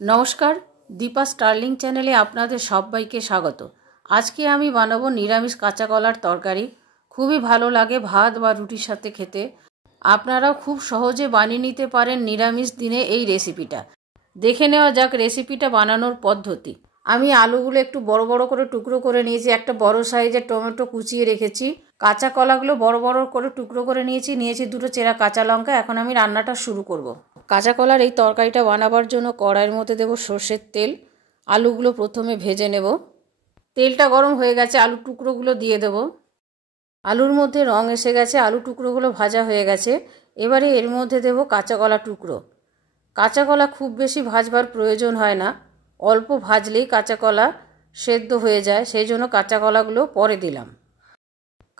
नमस्कार दीपा स्टार्लिंग चैनेले आपनादेर सबाइके स्वागत। आज के आमी बानाबो निरामिष काँचा कलार तरकारी। खूबई भालो लागे भात बा रुटिर साथे खेते। आपनाराओ खूब सहजे बानिये निते पारेन निरामिष दिने एई रेसिपिटा। देखे नेওয়া যাক रेसिपिटा बानानोर पद्धति। आमी आलुगुलो एकटु बड़ बड़ करे टुकरो करे निয়েছি, একটা বড় সাইজের টমেটো কুচিয়ে রেখেছি, কাঁচা কলাগুলো বড় বড় করে টুকরো করে নিয়েছি দুটো চেরা কাঁচা লঙ্কা। এখন আমি রান্নাটা শুরু করব। কাঁচা কলার এই তরকারিটা বানাবার জন্য কড়াইয়ের মধ্যে দেব সরষের তেল। আলুগুলো প্রথমে ভেজে নেব। তেলটা গরম হয়ে গেছে, আলু টুকরোগুলো দিয়ে দেব। আলুর মধ্যে রং এসে গেছে, আলু টুকরোগুলো ভাজা হয়ে গেছে। এবারে এর মধ্যে দেব কাঁচা কলা টুকরো। কাঁচা কলা খুব বেশি ভাজবার প্রয়োজন হয় না, অল্প ভাজলেই কাঁচা কলা সেদ্ধ হয়ে যায়, সেই জন্য কাঁচা কলাগুলো পরে দিলাম।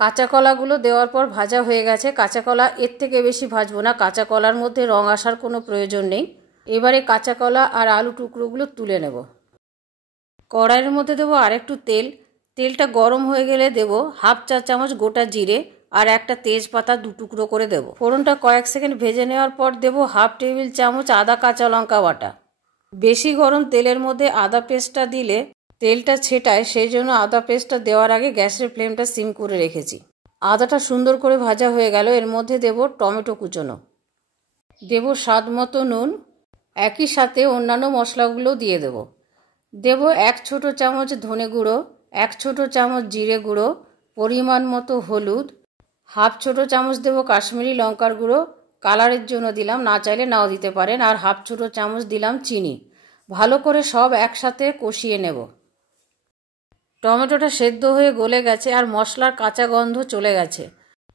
কাঁচা কলাগুলো দেওয়ার পর ভাজা হয়ে গেছে। কাঁচা কলা এর থেকে বেশি ভাজবো না, কাঁচা কলার মধ্যে রং আসার কোনো প্রয়োজন নেই। এবারে কাঁচা কলা আর আলু টুকরোগুলো তুলে নেব। কড়াইয়ের মধ্যে দেবো আরেকটু তেল। তেলটা গরম হয়ে গেলে দেব হাফ চা চামচ গোটা জিরে আর একটা তেজপাতা দু টুকরো করে দেব। ফোড়নটা কয়েক সেকেন্ড ভেজে নেওয়ার পর দেব হাফ টেবিল চামচ আদা কাঁচা লঙ্কা বাটা। বেশি গরম তেলের মধ্যে আদা পেস্টটা দিলে তেলটা ছেটায়, সেই জন্য আদা পেস্টটা দেওয়ার আগে গ্যাসের ফ্লেমটা সিম করে রেখেছি। আদাটা সুন্দর করে ভাজা হয়ে গেল। এর মধ্যে দেব টমেটো কুচোনো, দেব স্বাদ মতো নুন, একই সাথে অন্যান্য মশলাগুলো দিয়ে দেব। দেব 1 ছোট চামচ ধনে গুঁড়ো, 1 ছোট চামচ জিরে গুঁড়ো, পরিমাণ মতো হলুদ, হাফ ছোট চামচ দেব কাশ্মীরি লঙ্কার গুঁড়ো, কালারের জন্য দিলাম, না চাইলে নাও দিতে পারেন, আর হাফ ছোট চামচ দিলাম চিনি। ভালো করে সব একসাথে কষিয়ে নেব। টমেটোটা সেদ্ধ হয়ে গলে গেছে আর মশলার কাঁচা গন্ধ চলে গেছে,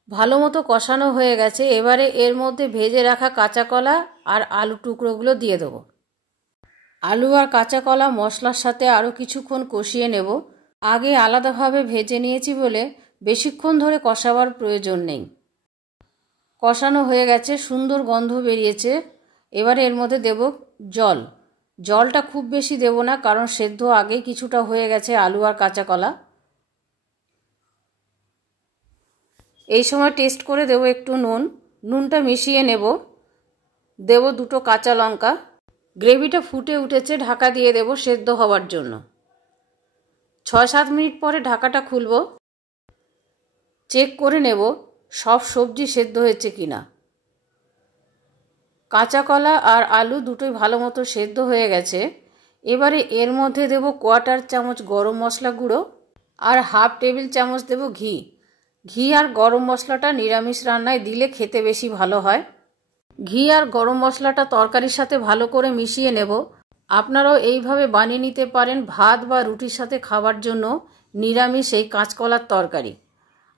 ভালো মতো কষানো হয়ে গেছে। এবারে এর মধ্যে ভেজে রাখা কাঁচা কলা আর আলু টুকরোগুলো দিয়ে দেবো। আলু আর কাঁচা কলা মশলার সাথে আরও কিছুক্ষণ কষিয়ে নেব। আগে আলাদাভাবে ভেজে নিয়েছি বলে বেশিক্ষণ ধরে কষাবার প্রয়োজন নেই। কষানো হয়ে গেছে, সুন্দর গন্ধ বেরিয়েছে। এবারে এর মধ্যে দেব জল। জলটা খুব বেশি দেব না, কারণ সেদ্ধ আগেই কিছুটা হয়ে গেছে আলু আর কাঁচা কলা। এই সময় টেস্ট করে দেব একটু নুন। নুনটা মিশিয়ে নেব। দেব দুটো কাঁচা লঙ্কা। গ্রেভিটা ফুটে উঠেছে, ঢাকা দিয়ে দেব সেদ্ধ হওয়ার জন্য। 6-7 মিনিট পরে ঢাকাটা খুলব। চেক করে নেব সব সবজি সেদ্ধ হয়েছে কিনা। কাঁচা কলা আর আলু দুটোই ভালো মতো সেদ্ধ হয়ে গেছে। এবারে এর মধ্যে দেব 1/4 চামচ গরম মশলা গুঁড়ো আর হাফ টেবিল চামচ দেব ঘি। ঘি আর গরম মশলাটা নিরামিষ রান্নায় দিলে খেতে বেশি ভালো হয়। ঘি আর গরম মশলাটা তরকারির সাথে ভালো করে মিশিয়ে নেব। আপনারাও এইভাবে বানিয়ে নিতে পারেন ভাত বা রুটির সাথে খাবার জন্য নিরামিষ এই কাঁচকলার তরকারি।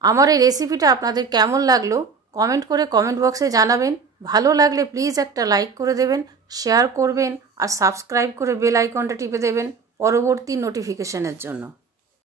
আমার এই রেসিপিটা আপনাদের কেমন লাগলো কমেন্ট করে কমেন্ট বক্সে জানাবেন। ভালো লাগলে প্লিজ একটা লাইক করে দেবেন, শেয়ার করবেন আর সাবস্ক্রাইব করে বেল আইকনটা টিপে দেবেন পরবর্তী নোটিফিকেশনের জন্য।